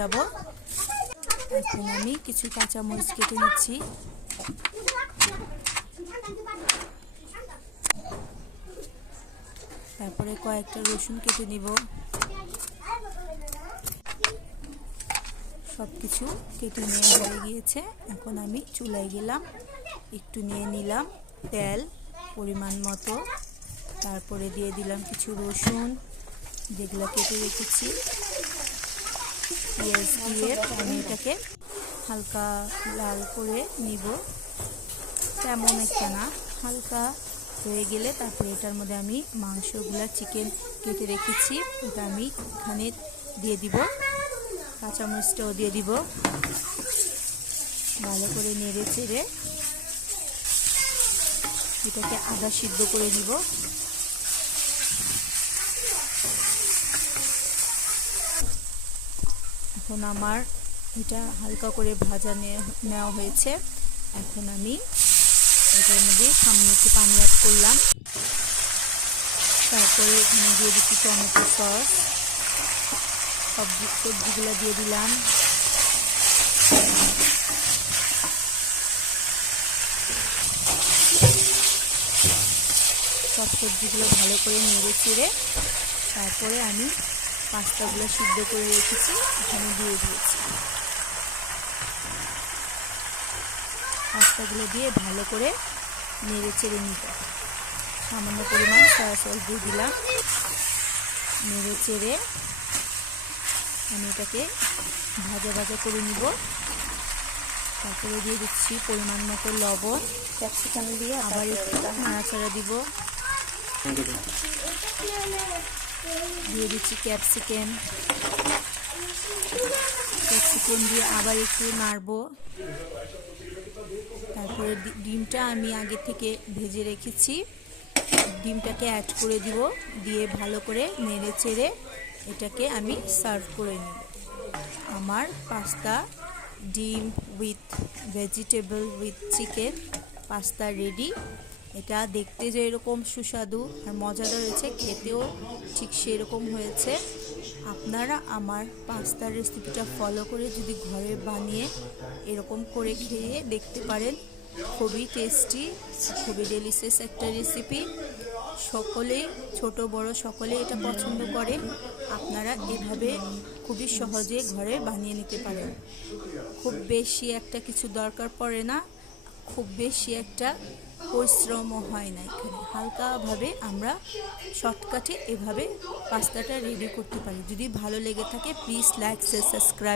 যাব। এখন আমি কিছু কাঁচামরিচ কেটে নিচ্ছি। তারপরে কয়েকটা রসুন কেটে নিব। সব কিছু কেটে নেওয়া হয়ে গিয়েছে। এখন আমি চুলায় গেলাম, একটু নিয়ে নিলাম তেল পরিমাণ মতো, তারপরে দিয়ে দিলাম কিছু রসুন যেগুলো কেটে রেখেছি। পেঁয়াজ দিয়ে আমি এটাকে হালকা লাল করে নিব, তেমন একটা না, হালকা হয়ে গেলে তারপরে এটার মধ্যে আমি মাংসগুলা চিকেন কেটে রেখেছি এটা আমি এখানে দিয়ে দিব। কাঁচামরিচটাও দিয়ে দিব। ভালো করে নেড়ে চেড়ে এটাকে আধা সিদ্ধ করে নিব। এখন আমার এটা হালকা করে ভাজা নেওয়া হয়েছে। এখন আমি এটার মধ্যে সামনে একটু পানি অ্যাড করলাম। তারপরে এখানে দিয়ে দিচ্ছি টমেটো সস, সবজিগুলো দিয়ে দিলাম। সব সবজিগুলো ভালো করে নেড়ে চেড়ে তারপরে আমি পাস্তাগুলো সিদ্ধ করে রেখেছি এখানে দিয়ে দিয়েছি। পাস্তাগুলো দিয়ে ভালো করে নেড়ে চেড়ে নিব। সামান্য পরিমাণ সয়া সস দিয়ে দিলাম। নেড়ে চেড়ে আমি এটাকে ভাজা ভাজা করে নিব। তারপরে দিয়ে দিচ্ছি পরিমাণ মতো লবণ, ক্যাপসিকাম দিয়ে আবার একটু নাড়াচাড়া দিব। দিয়ে দিচ্ছি ক্যাপসিকাম দিয়ে আবার একটু নাড়বো। তারপরে ডিমটা আমি আগে থেকে ভেজে রেখেছি, ডিমটাকে অ্যাড করে দিব। দিয়ে ভালো করে নেড়ে চেড়ে এটাকে আমি সার্ভ করে নিব। আমার পাস্তা ডিম with vegetable with chicken pasta ready. এটা দেখতে যে এরকম সুস্বাদু আর মজাদার হয়েছে, খেতেও ঠিক সেরকম হয়েছে। আপনারা আমার পাস্তার রেসিপিটা ফলো করে যদি ঘরে বানিয়ে এরকম করে খেয়ে দেখতে পারেন, খুবই টেস্টি, খুবই ডেলিশিয়াস একটা রেসিপি। সকলেই, ছোট বড় সকলেই এটা পছন্দ করে। আপনারা এভাবে খুবই সহজে ঘরে বানিয়ে নিতে পারেন। খুব বেশি একটা কিছু দরকার পড়ে না, খুব বেশি একটা পরিশ্রমও হয় না। এখানে হালকাভাবে আমরা শর্টকাটে এভাবে পাস্তাটা রেডি করতে পারি। যদি ভালো লেগে থাকে প্লিজ লাইক শেয়ার সাবস্ক্রাইব।